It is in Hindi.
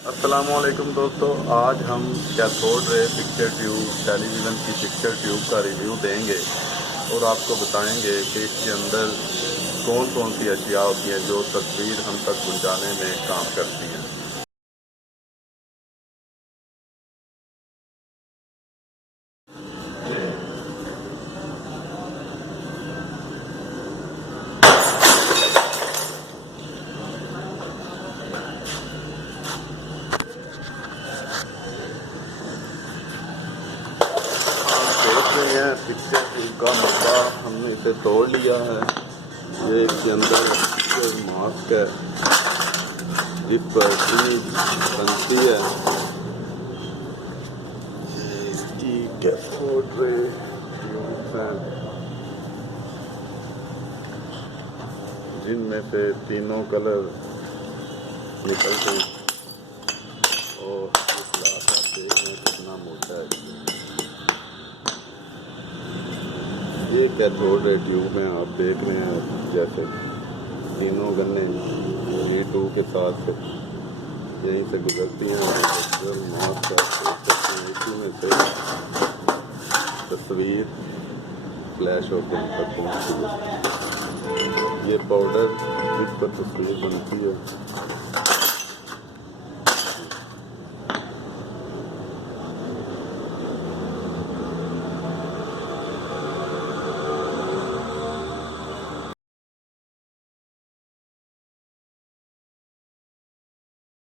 अस्सलामुअलैकुम दोस्तों, आज हम cathode ray picture tube television की पिक्चर ट्यूब का रिव्यू देंगे और आपको बताएंगे कि इसके अंदर कौन कौन सी अशिया होती हैं जो तस्वीर हम तक पहुंचाने में काम करती हैं। देख रहे हैं पिक्चर ट्यूब का मसला, हमने इसे तोड़ लिया है। ये इसके अंदर मास्क है, जिप बनती है। ये इसकी कैथोड रे ट्यूब है, जिनमें से तीनों कलर निकलते हैं और ग्लास आप देख रहे हैं कितना मोटा है। ये कैथोड रे ट्यूब में आप देख रहे हैं जैसे तीनों गन्ने V2 के साथ यहीं से गुजरती हैं। इसी में से तस्वीर फ्लैश होकर तक पहुँचती है। ये पाउडर जिस पर तस्वीर बनती है